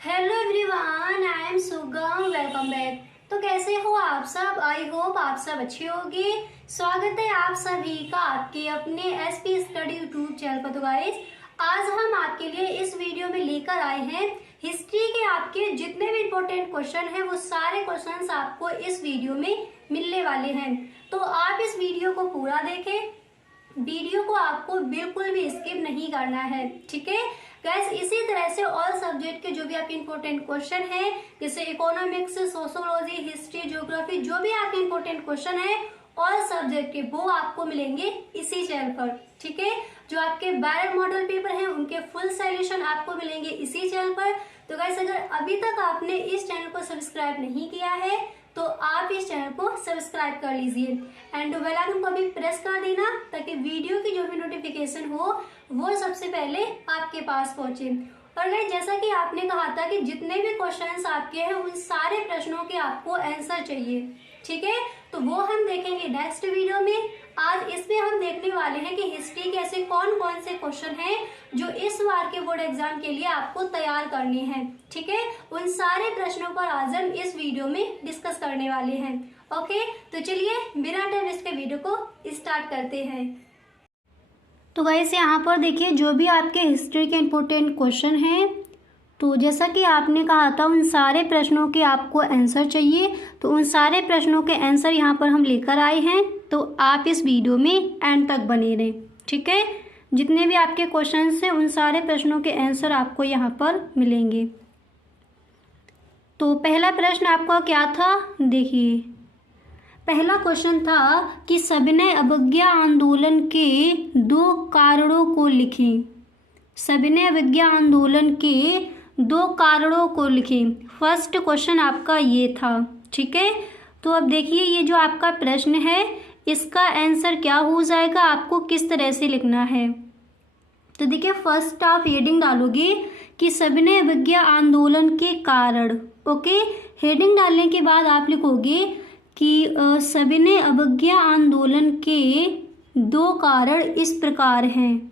Hello everyone, I am सुगम। Welcome back. तो कैसे हो आप सब? आई होप आप सब अच्छे होंगे। स्वागत है आप सभी का आपके अपने एसपी स्टडी यूट्यूब चैनल पर। तो गाइस, आज हम आपके लिए इस वीडियो में लेकर आए हैं हिस्ट्री के आपके जितने भी इम्पोर्टेंट क्वेश्चन हैं वो सारे क्वेश्चंस आपको इस वीडियो में मिलने वाले हैं। तो आप इस वीडियो को पूरा देखें, वीडियो को आपको बिल्कुल भी स्किप नहीं करना है, ठीक है गाइस। इसी तरह से ऑल सब्जेक्ट के जो भी आपके इंपॉर्टेंट क्वेश्चन हैं, जैसे इकोनॉमिक्स, सोशियोलॉजी, हिस्ट्री, ज्योग्राफी, जो भी आपके इंपॉर्टेंट क्वेश्चन हैं ऑल सब्जेक्ट के, वो आपको मिलेंगे इसी चैनल पर, ठीक है। जो आपके 12 मॉडल पेपर हैं उनके फुल सॉल्यूशन आपको मिलेंगे इसी चैनल पर। तो गाइस, अगर अभी तक आपने इस चैनल को सब्सक्राइब नहीं किया है तो आप इस चैनल को सब्सक्राइब कर लीजिए एंड बेल आइकन को भी प्रेस कर देना, ताकि वीडियो की जो भी नोटिफिकेशन हो वो सबसे पहले आपके पास पहुंचे। और गाइस, जैसा कि आपने कहा था कि जितने भी क्वेश्चंस आपके हैं उन सारे प्रश्नों के आपको आंसर चाहिए, ठीक है। तो वो हम देखेंगे नेक्स्ट वीडियो में। आज इसमें हम देखने वाले हैं कि हिस्ट्री के ऐसे कौन कौन से क्वेश्चन हैं जो इस बार के बोर्ड एग्जाम के लिए आपको तैयार करने हैं, ठीक है। उन सारे प्रश्नों पर आज हम इस वीडियो में डिस्कस करने वाले हैं। ओके, तो चलिए बिना टाइम वेस्ट के वीडियो को स्टार्ट करते हैं। तो गाइस, यहाँ पर देखिए जो भी आपके हिस्ट्री के इम्पोर्टेंट क्वेश्चन हैं, तो जैसा कि आपने कहा था उन सारे प्रश्नों के आपको आंसर चाहिए, तो उन सारे प्रश्नों के आंसर यहाँ पर हम लेकर आए हैं। तो आप इस वीडियो में एंड तक बने रहें, ठीक है। जितने भी आपके क्वेश्चंस हैं उन सारे प्रश्नों के आंसर आपको यहाँ पर मिलेंगे। तो पहला प्रश्न आपका क्या था, देखिए पहला क्वेश्चन था कि सविनय अवज्ञा आंदोलन के 2 कारणों को लिखें। सविनय अवज्ञा आंदोलन के 2 कारणों को लिखें। फर्स्ट क्वेश्चन आपका ये था, ठीक है। तो अब देखिए ये जो आपका प्रश्न है इसका आंसर क्या हो जाएगा, आपको किस तरह से लिखना है। तो देखिए फर्स्ट आप हेडिंग डालोगे कि सविनय अवज्ञा आंदोलन के कारण। ओके, हेडिंग डालने के बाद आप लिखोगे कि सविनय अवज्ञा आंदोलन के 2 कारण इस प्रकार हैं,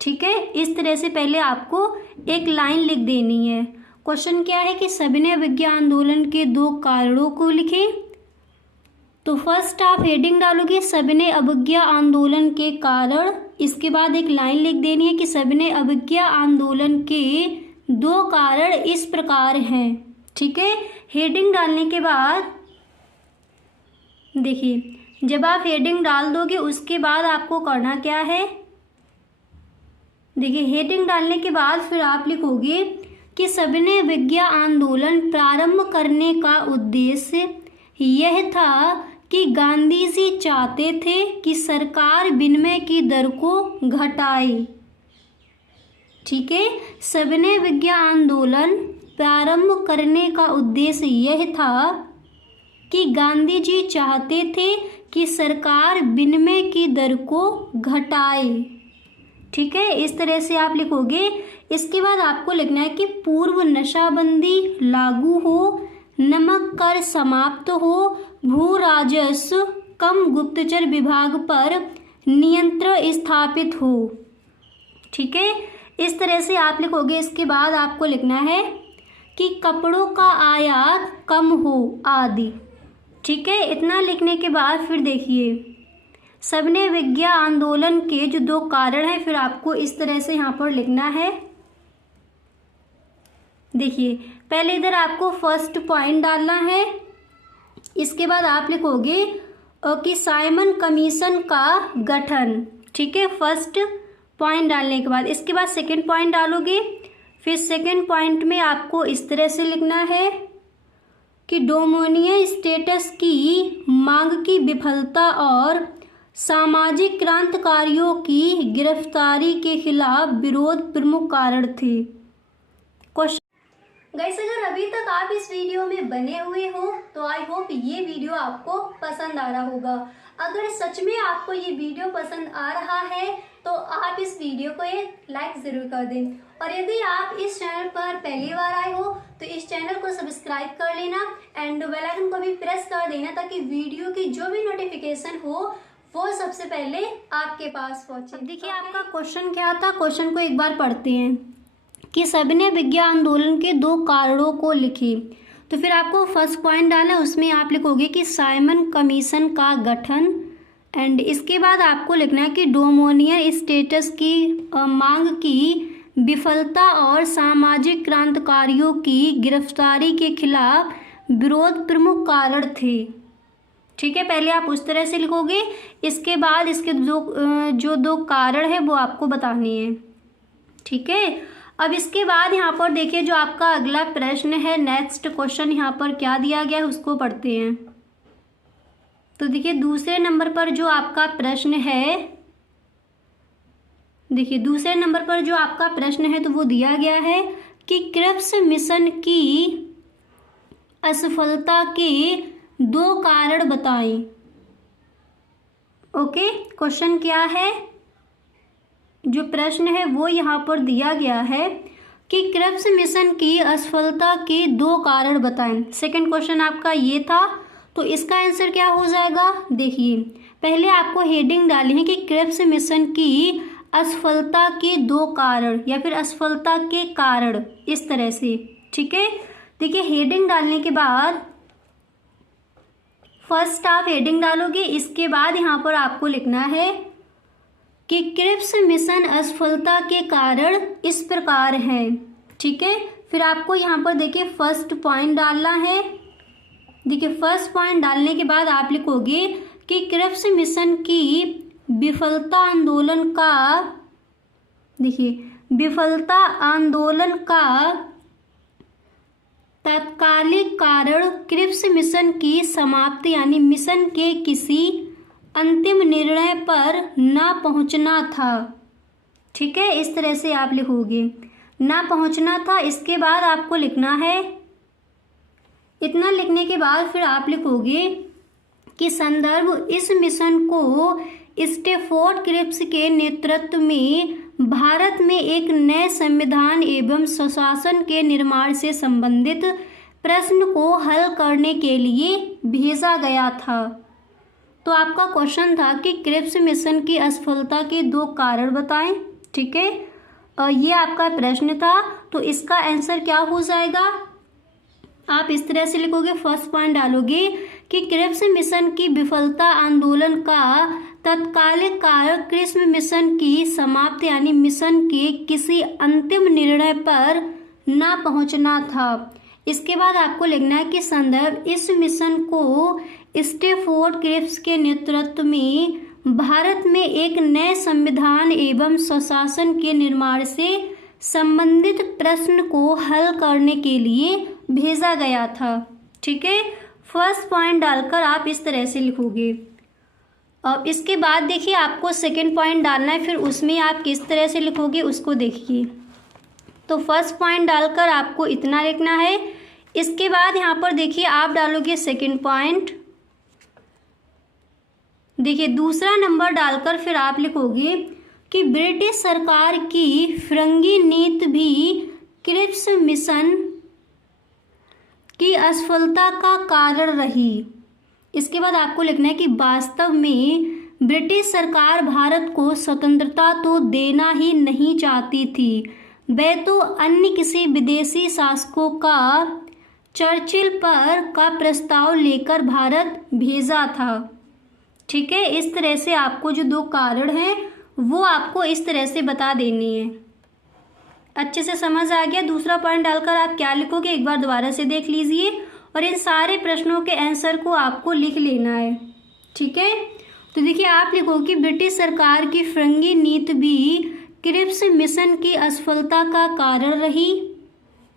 ठीक है। इस तरह से पहले आपको एक लाइन लिख देनी है। क्वेश्चन क्या है कि सविनय अवज्ञा आंदोलन के 2 कारणों को लिखें। तो फर्स्ट आप हेडिंग डालोगे सविनय अवज्ञा आंदोलन के कारण, इसके बाद एक लाइन लिख देनी है कि सविनय अवज्ञा आंदोलन के 2 कारण इस प्रकार हैं, ठीक है। हेडिंग डालने के बाद देखिए जब आप हेडिंग डाल दोगे उसके बाद आपको करना क्या है, देखिए हेडिंग डालने के बाद फिर आप लिखोगे कि सविनय अवज्ञा आंदोलन प्रारंभ करने का उद्देश्य यह था कि गांधी जी चाहते थे कि सरकार विनिमय की दर को घटाए, ठीक है। सविनय अवज्ञा आंदोलन प्रारंभ करने का उद्देश्य यह था कि गांधी जी चाहते थे कि सरकार विनिमय की दर को घटाए, ठीक है। इस तरह से आप लिखोगे। इसके बाद आपको लिखना है कि पूर्व नशाबंदी लागू हो, नमक कर समाप्त हो, भू राजस्व कम, गुप्तचर विभाग पर नियंत्रण स्थापित हो, ठीक है। इस तरह से आप लिखोगे। इसके बाद आपको लिखना है कि कपड़ों का आयात कम हो आदि, ठीक है। इतना लिखने के बाद फिर देखिए सविनय अवज्ञा आंदोलन के जो 2 कारण हैं फिर आपको इस तरह से यहाँ पर लिखना है। देखिए पहले इधर आपको फर्स्ट पॉइंट डालना है, इसके बाद आप लिखोगे कि साइमन कमीशन का गठन, ठीक है। फर्स्ट पॉइंट डालने के बाद इसके बाद सेकंड पॉइंट डालोगे। फिर सेकंड पॉइंट में आपको इस तरह से लिखना है कि डोमिनियन स्टेटस की मांग की विफलता और सामाजिक क्रांतिकारियों की गिरफ्तारी के खिलाफ विरोध प्रमुख कारण थे। गाइस, अगर अभी तक आप इस वीडियो में बने हुए हो तो आई होप ये वीडियो आपको पसंद आ रहा होगा। अगर सच में आपको ये वीडियो पसंद आ रहा है तो आप इस वीडियो को एक लाइक जरूर कर दें, और यदि आप इस चैनल पर पहली बार आए हो तो इस चैनल को सब्सक्राइब कर लेना एंड बेल आइकन को भी प्रेस कर देना, ताकि वीडियो की जो भी नोटिफिकेशन हो वो सबसे पहले आपके पास पहुंचे। देखिए आपका क्वेश्चन क्या था, क्वेश्चन को एक बार पढ़ते हैं। कि सविनय विज्ञान आंदोलन के 2 कारणों को लिखी। तो फिर आपको फर्स्ट पॉइंट डालना है, उसमें आप लिखोगे कि साइमन कमीशन का गठन, एंड इसके बाद आपको लिखना है कि डोमोनियर स्टेटस की मांग की विफलता और सामाजिक क्रांतिकारियों की गिरफ्तारी के खिलाफ विरोध प्रमुख कारण थे। ठीक है, पहले आप उस तरह से लिखोगे, इसके बाद इसके जो 2 कारण है वो आपको बतानी है। ठीक है, अब इसके बाद यहाँ पर देखिए जो आपका अगला प्रश्न है, नेक्स्ट क्वेश्चन यहाँ पर क्या दिया गया है उसको पढ़ते हैं। तो देखिए दूसरे नंबर पर जो आपका प्रश्न है, देखिए दूसरे नंबर पर जो आपका प्रश्न है तो वो दिया गया है कि क्रिप्स मिशन की असफलता के 2 कारण बताएं। ओके, क्वेश्चन क्या है, जो प्रश्न है वो यहाँ पर दिया गया है कि क्रिप्स मिशन की असफलता के 2 कारण बताएं। सेकंड क्वेश्चन आपका ये था, तो इसका आंसर क्या हो जाएगा। देखिए पहले आपको हेडिंग डाली है कि क्रिप्स मिशन की असफलता के 2 कारण या फिर असफलता के कारण, इस तरह से। ठीक है, देखिए हेडिंग डालने के बाद फर्स्ट आप हेडिंग डालोगे, इसके बाद यहाँ पर आपको लिखना है कि क्रिप्स मिशन असफलता के कारण इस प्रकार हैं। ठीक है, फिर आपको यहाँ पर देखिए फर्स्ट पॉइंट डालना है। देखिए फर्स्ट पॉइंट डालने के बाद आप लिखोगे कि क्रिप्स मिशन की विफलता आंदोलन का, देखिए विफलता आंदोलन का तात्कालिक कारण क्रिप्स मिशन की समाप्ति यानी मिशन के किसी अंतिम निर्णय पर ना पहुंचना था। ठीक है, इस तरह से आप लिखोगे, ना पहुंचना था। इसके बाद आपको लिखना है, इतना लिखने के बाद फिर आप लिखोगे कि संदर्भ इस मिशन को स्टैफोर्ड क्रिप्स के नेतृत्व में भारत में एक नए संविधान एवं स्वशासन के निर्माण से संबंधित प्रश्न को हल करने के लिए भेजा गया था। तो आपका क्वेश्चन था कि क्रिप्स मिशन की असफलता के 2 कारण बताएं। ठीक है, ये आपका प्रश्न था, तो इसका आंसर क्या हो जाएगा, आप इस तरह से लिखोगे, फर्स्ट पॉइंट डालोगे कि क्रिप्स मिशन की विफलता आंदोलन का तत्कालिक कारण क्रिप्स मिशन की समाप्ति यानी मिशन के किसी अंतिम निर्णय पर ना पहुंचना था। इसके बाद आपको लिखना है कि संदर्भ इस मिशन को स्टैफोर्ड क्रिप्स के नेतृत्व में भारत में एक नए संविधान एवं स्वशासन के निर्माण से संबंधित प्रश्न को हल करने के लिए भेजा गया था। ठीक है, फर्स्ट पॉइंट डालकर आप इस तरह से लिखोगे। अब इसके बाद देखिए आपको सेकंड पॉइंट डालना है, फिर उसमें आप किस तरह से लिखोगे उसको देखिए। तो फर्स्ट पॉइंट डालकर आपको इतना लिखना है। इसके बाद यहाँ पर देखिए आप डालोगे सेकंड पॉइंट, देखिए दूसरा नंबर डालकर फिर आप लिखोगे कि ब्रिटिश सरकार की फिरंगी नीति भी क्रिप्स मिशन की असफलता का कारण रही। इसके बाद आपको लिखना है कि वास्तव में ब्रिटिश सरकार भारत को स्वतंत्रता तो देना ही नहीं चाहती थी, वह तो अन्य किसी विदेशी शासकों का चर्चिल पर का प्रस्ताव लेकर भारत भेजा था। ठीक है, इस तरह से आपको जो 2 कारण हैं वो आपको इस तरह से बता देनी है। अच्छे से समझ आ गया। दूसरा पॉइंट डालकर आप क्या लिखोगे एक बार दोबारा से देख लीजिए और इन सारे प्रश्नों के आंसर को आपको लिख लेना है। ठीक है, तो देखिए आप लिखो कि ब्रिटिश सरकार की फिरंगी नीति भी क्रिप्स मिशन की असफलता का कारण रही।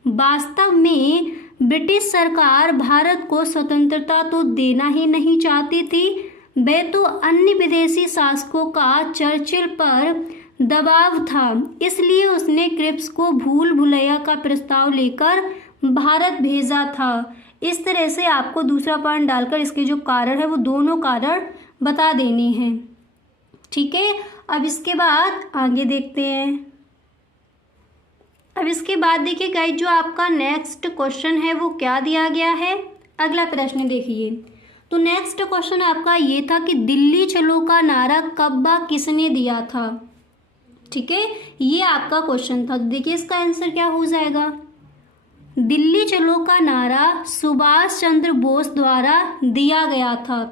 वास्तव में ब्रिटिश सरकार भारत को स्वतंत्रता तो देना ही नहीं चाहती थी, वह तो अन्य विदेशी शासकों का चर्चिल पर दबाव था, इसलिए उसने क्रिप्स को भूल भुलैया का प्रस्ताव लेकर भारत भेजा था। इस तरह से आपको दूसरा पॉइंट डालकर इसके जो कारण है वो दोनों कारण बता देने हैं। ठीक है, अब इसके बाद आगे देखते हैं। अब इसके बाद देखिए गाइस जो आपका नेक्स्ट क्वेश्चन है वो क्या दिया गया है। अगला प्रश्न देखिए, तो नेक्स्ट क्वेश्चन आपका ये था कि दिल्ली चलो का नारा कब व किसने दिया था। ठीक है, ये आपका क्वेश्चन था। देखिए इसका आंसर क्या हो जाएगा। दिल्ली चलो का नारा सुभाष चंद्र बोस द्वारा दिया गया था।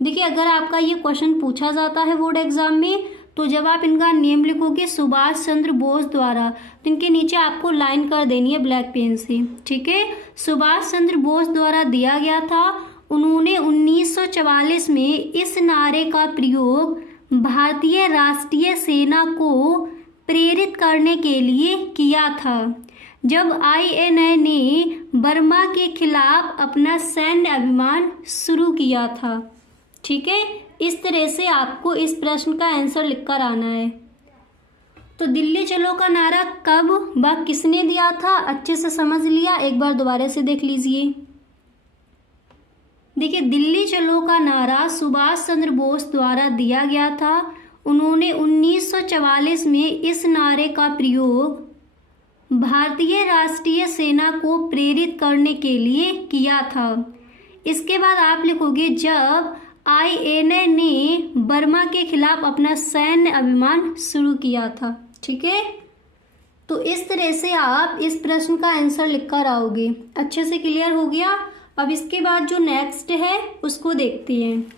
देखिए अगर आपका ये क्वेश्चन पूछा जाता है बोर्ड एग्जाम में, तो जब आप इनका नेम लिखोगे सुभाष चंद्र बोस द्वारा, तो इनके नीचे आपको लाइन कर देनी है ब्लैक पेन से। ठीक है, सुभाष चंद्र बोस द्वारा दिया गया था। उन्होंने 1944 में इस नारे का प्रयोग भारतीय राष्ट्रीय सेना को प्रेरित करने के लिए किया था, जब INA ने बर्मा के खिलाफ अपना सैन्य अभियान शुरू किया था। ठीक है, इस तरह से आपको इस प्रश्न का आंसर लिखकर आना है। तो दिल्ली चलो का नारा कब व किसने दिया था, अच्छे से समझ लिया, एक बार दोबारा से देख लीजिए। देखिए दिल्ली चलो का नारा सुभाष चंद्र बोस द्वारा दिया गया था। उन्होंने 1944 में इस नारे का प्रयोग भारतीय राष्ट्रीय सेना को प्रेरित करने के लिए किया था। इसके बाद आप लिखोगे जब INA ने बर्मा के खिलाफ अपना सैन्य अभियान शुरू किया था। ठीक है, तो इस तरह से आप इस प्रश्न का आंसर लिखकर आओगे। अच्छे से क्लियर हो गया। अब इसके बाद जो नेक्स्ट है उसको देखते हैं।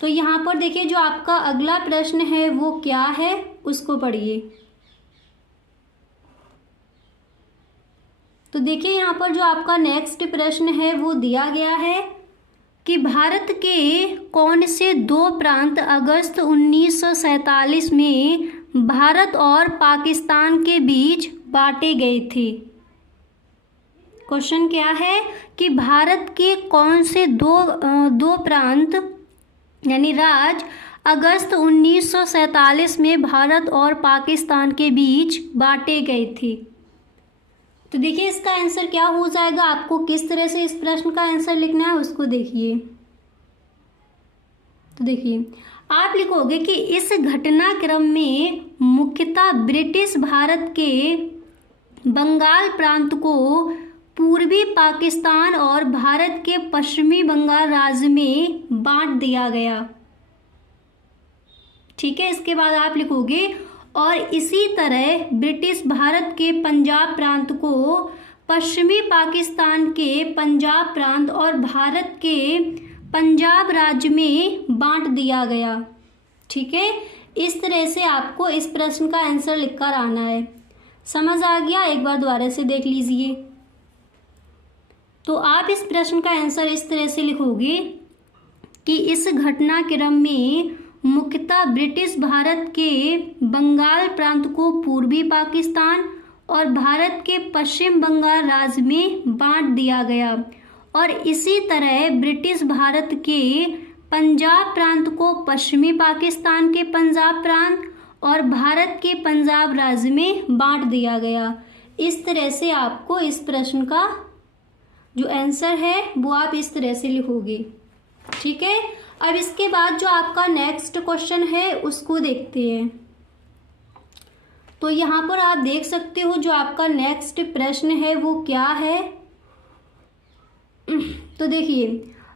तो यहाँ पर देखिए जो आपका अगला प्रश्न है वो क्या है, उसको पढ़िए। तो देखिए यहाँ पर जो आपका नेक्स्ट प्रश्न है वो दिया गया है कि भारत के कौन से दो प्रांत अगस्त 1947 में भारत और पाकिस्तान के बीच बांटे गए थे। क्वेश्चन क्या है कि भारत के कौन से दो प्रांत यानी राज्य अगस्त 1947 में भारत और पाकिस्तान के बीच बांटे गए थे। तो देखिए इसका आंसर क्या हो जाएगा, आपको किस तरह से इस प्रश्न का आंसर लिखना है उसको देखिए। तो देखिए आप लिखोगे कि इस घटनाक्रम में मुख्यतः ब्रिटिश भारत के बंगाल प्रांत को पूर्वी पाकिस्तान और भारत के पश्चिमी बंगाल राज्य में बांट दिया गया। ठीक है, इसके बाद आप लिखोगे और इसी तरह ब्रिटिश भारत के पंजाब प्रांत को पश्चिमी पाकिस्तान के पंजाब प्रांत और भारत के पंजाब राज्य में बांट दिया गया। ठीक है, इस तरह से आपको इस प्रश्न का आंसर लिखकर आना है। समझ आ गया, एक बार दोबारा से देख लीजिए। तो आप इस प्रश्न का आंसर इस तरह से लिखोगे कि इस घटनाक्रम में मुख्यतः ब्रिटिश भारत के बंगाल प्रांत को पूर्वी पाकिस्तान और भारत के पश्चिम बंगाल राज्य में बांट दिया गया और इसी तरह ब्रिटिश भारत के पंजाब प्रांत को पश्चिमी पाकिस्तान के पंजाब प्रांत और भारत के पंजाब राज्य में बांट दिया गया। इस तरह से आपको इस प्रश्न का जो आंसर है वो आप इस तरह से लिखोगे। ठीक है, अब इसके बाद जो आपका नेक्स्ट क्वेश्चन है उसको देखते हैं। तो यहाँ पर आप देख सकते हो जो आपका नेक्स्ट प्रश्न है वो क्या है। तो देखिए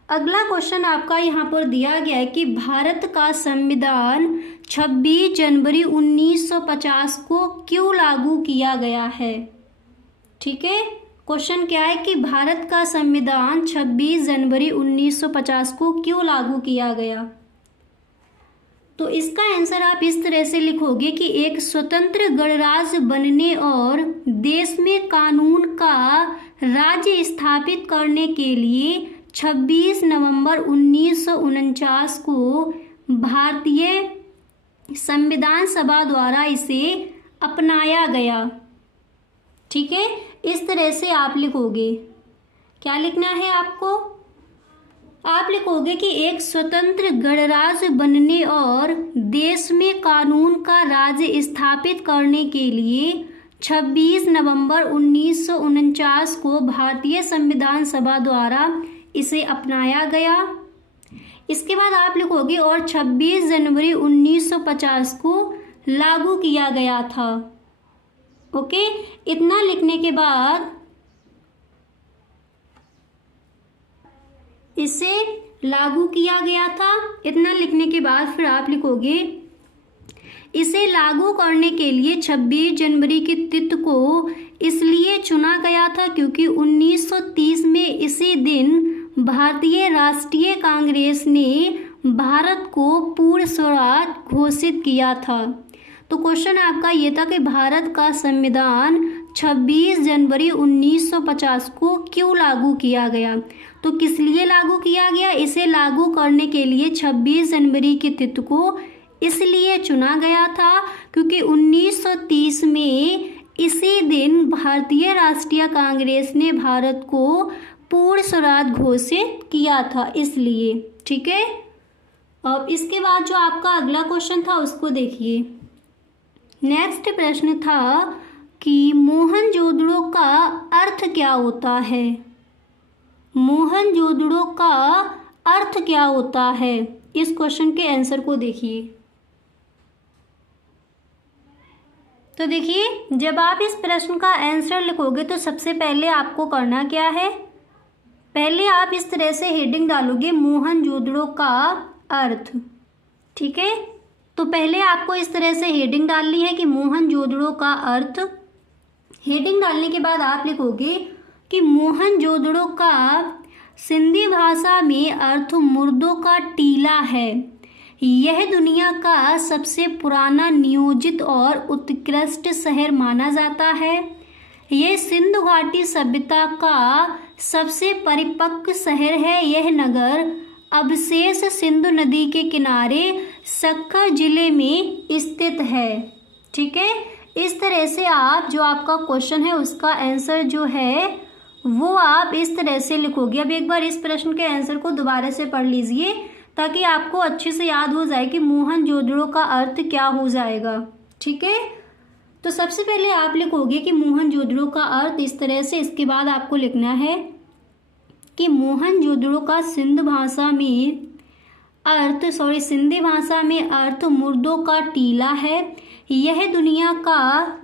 अगला क्वेश्चन आपका यहाँ पर दिया गया है कि भारत का संविधान 26 जनवरी 1950 को क्यों लागू किया गया है। ठीक है, क्वेश्चन क्या है कि भारत का संविधान 26 जनवरी 1950 को क्यों लागू किया गया। तो इसका आंसर आप इस तरह से लिखोगे कि एक स्वतंत्र गणराज्य बनने और देश में कानून का राज्य स्थापित करने के लिए 26 नवंबर 1949 को भारतीय संविधान सभा द्वारा इसे अपनाया गया। ठीक है, इस तरह से आप लिखोगे। क्या लिखना है आपको, आप लिखोगे कि एक स्वतंत्र गणराज्य बनने और देश में कानून का राज्य स्थापित करने के लिए 26 नवंबर 1949 को भारतीय संविधान सभा द्वारा इसे अपनाया गया। इसके बाद आप लिखोगे और 26 जनवरी 1950 को लागू किया गया था। ओके, इतना लिखने के बाद इसे लागू किया गया था, इतना लिखने के बाद फिर आप लिखोगे इसे लागू करने के लिए 26 जनवरी की तिथि को इसलिए चुना गया था क्योंकि 1930 में इसी दिन भारतीय राष्ट्रीय कांग्रेस ने भारत को पूर्ण स्वराज घोषित किया था। तो क्वेश्चन आपका ये था कि भारत का संविधान 26 जनवरी 1950 को क्यों लागू किया गया। तो किस लिए लागू किया गया, इसे लागू करने के लिए 26 जनवरी की तिथि को इसलिए चुना गया था क्योंकि 1930 में इसी दिन भारतीय राष्ट्रीय कांग्रेस ने भारत को पूर्ण स्वराज घोषित किया था, इसलिए। ठीक है, अब इसके बाद जो आपका अगला क्वेश्चन था उसको देखिए। नेक्स्ट प्रश्न था कि मोहनजोदड़ो का अर्थ क्या होता है। मोहनजोदड़ो का अर्थ क्या होता है, इस क्वेश्चन के आंसर को देखिए। तो देखिए, जब आप इस प्रश्न का आंसर लिखोगे तो सबसे पहले आपको करना क्या है, पहले आप इस तरह से हेडिंग डालोगे मोहनजोदड़ो का अर्थ। ठीक है, तो पहले आपको इस तरह से हेडिंग डालनी है कि मोहनजोदड़ो का अर्थ। हेडिंग डालने के बाद आप लिखोगे कि मोहनजोदड़ो का सिंधी भाषा में अर्थ मुर्दों का टीला है। यह दुनिया का सबसे पुराना नियोजित और उत्कृष्ट शहर माना जाता है। यह सिंधु घाटी सभ्यता का सबसे परिपक्व शहर है। यह नगर अवशेष सिंधु नदी के किनारे सक्कर जिले में स्थित है। ठीक है, इस तरह से आप जो आपका क्वेश्चन है उसका आंसर जो है वो आप इस तरह से लिखोगे। अब एक बार इस प्रश्न के आंसर को दोबारा से पढ़ लीजिए ताकि आपको अच्छे से याद हो जाए कि मोहनजोदड़ो का अर्थ क्या हो जाएगा। ठीक है, तो सबसे पहले आप लिखोगे कि मोहनजोदड़ो का अर्थ इस तरह से। इसके बाद आपको लिखना है कि मोहनजोदड़ो का सिंधी भाषा में अर्थ मुर्दों का टीला है। यह दुनिया का,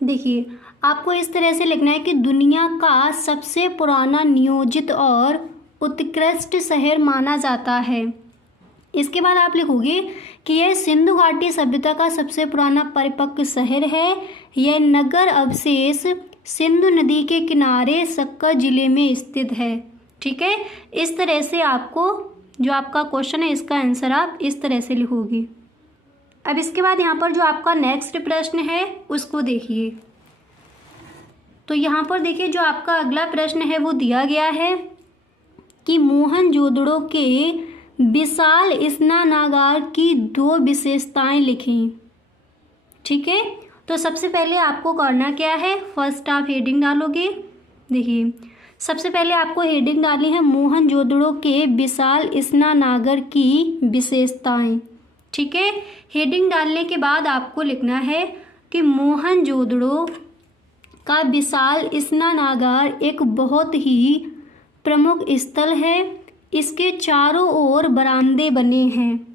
देखिए आपको इस तरह से लिखना है कि दुनिया का सबसे पुराना नियोजित और उत्कृष्ट शहर माना जाता है। इसके बाद आप लिखोगे कि यह सिंधु घाटी सभ्यता का सबसे पुराना परिपक्व शहर है। यह नगर अवशेष सिंधु नदी के किनारे सक्कर जिले में स्थित है। ठीक है, इस तरह से आपको जो आपका क्वेश्चन है इसका आंसर आप इस तरह से लिखोगे। अब इसके बाद यहाँ पर जो आपका नेक्स्ट प्रश्न है उसको देखिए। तो यहाँ पर देखिए जो आपका अगला प्रश्न है वो दिया गया है कि मोहनजोदड़ो के विशाल स्नानागार की 2 विशेषताएं लिखें। ठीक है, तो सबसे पहले आपको करना क्या है, फर्स्ट आप हेडिंग डालोगे। देखिए सबसे पहले आपको हेडिंग डालनी है मोहनजोदड़ो के विशाल स्नानागार की विशेषताएं। ठीक है, हेडिंग डालने के बाद आपको लिखना है कि मोहनजोदड़ो का विशाल स्नानागार एक बहुत ही प्रमुख स्थल है। इसके चारों ओर बरामदे बने हैं।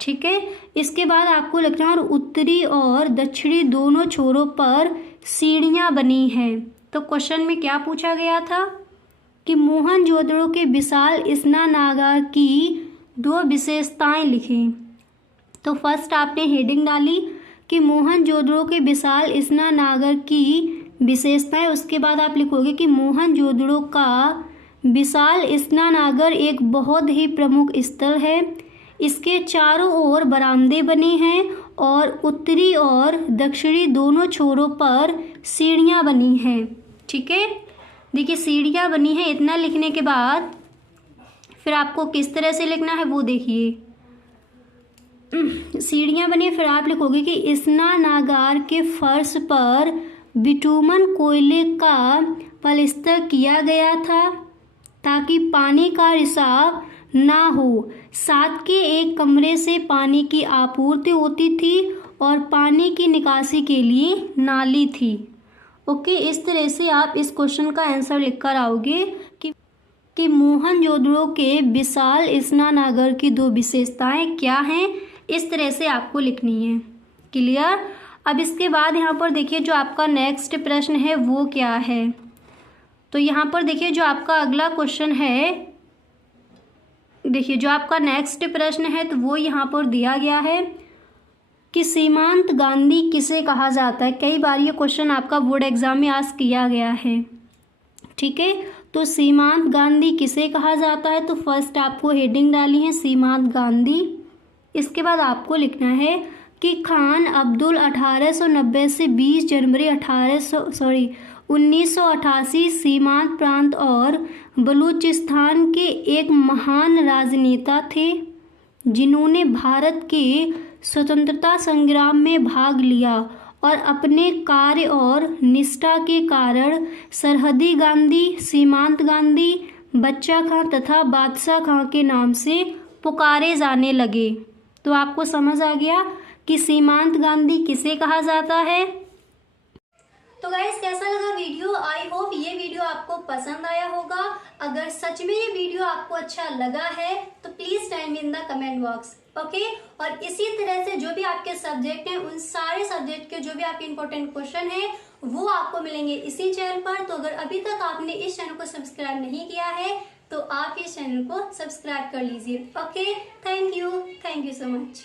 ठीक है, इसके बाद आपको लिखना है उत्तरी और दक्षिणी दोनों छोरों पर सीढ़ियां बनी हैं। तो क्वेश्चन में क्या पूछा गया था कि मोहनजोदड़ो के विशाल स्नानागार की 2 विशेषताएं लिखें। तो फर्स्ट आपने हेडिंग डाली कि मोहनजोदड़ो के विशाल स्नानागार की विशेषताएं। उसके बाद आप लिखोगे कि मोहनजोदड़ो का विशाल स्नानागार एक बहुत ही प्रमुख स्थल है। इसके चारों ओर बरामदे बने हैं और उत्तरी और दक्षिणी दोनों छोरों पर सीढ़ियां बनी हैं। ठीक है, देखिए सीढ़ियां बनी हैं। इतना लिखने के बाद फिर आपको किस तरह से लिखना है वो देखिए। सीढ़ियां बनी, फिर आप लिखोगे कि स्नानागार के फर्श पर बिटुमन कोयले का पलस्तर किया गया था ताकि पानी का रिसाव ना हो। साथ के एक कमरे से पानी की आपूर्ति होती थी और पानी की निकासी के लिए नाली थी। ओके, इस तरह से आप इस क्वेश्चन का आंसर लिख कर आओगे कि मोहनजोदड़ो के विशाल स्नानागार की 2 विशेषताएं क्या हैं। इस तरह से आपको लिखनी है। क्लियर। अब इसके बाद यहाँ पर देखिए जो आपका नेक्स्ट प्रश्न है वो क्या है। तो यहाँ पर देखिए जो आपका अगला क्वेश्चन है, देखिए जो आपका नेक्स्ट प्रश्न है तो वो यहाँ पर दिया गया है कि सीमांत गांधी किसे कहा जाता है। कई बार ये क्वेश्चन आपका बोर्ड एग्जाम में आस्क किया गया है, ठीक है। तो सीमांत गांधी किसे कहा जाता है, तो फर्स्ट आपको हेडिंग डाली है सीमांत गांधी। इसके बाद आपको लिखना है कि खान अब्दुल 1890 से 20 जनवरी 1988 सीमांत प्रांत और बलूचिस्तान के एक महान राजनेता थे जिन्होंने भारत के स्वतंत्रता संग्राम में भाग लिया और अपने कार्य और निष्ठा के कारण सरहदी गांधी, सीमांत गांधी, बच्चा खां तथा बादशाह खां के नाम से पुकारे जाने लगे। तो आपको समझ आ गया कि सीमांत गांधी किसे कहा जाता है। तो गाइस कैसा लगा वीडियो, आई होप ये वीडियो आपको पसंद आया होगा। अगर सच में ये वीडियो आपको अच्छा लगा है तो please time me in the comment box, okay. और इसी तरह से जो भी आपके सब्जेक्ट हैं उन सारे सब्जेक्ट के जो भी आपके इंपॉर्टेंट क्वेश्चन है वो आपको मिलेंगे इसी चैनल पर। तो अगर अभी तक आपने इस चैनल को सब्सक्राइब नहीं किया है तो आप इस चैनल को सब्सक्राइब कर लीजिए, okay. Thank you so much.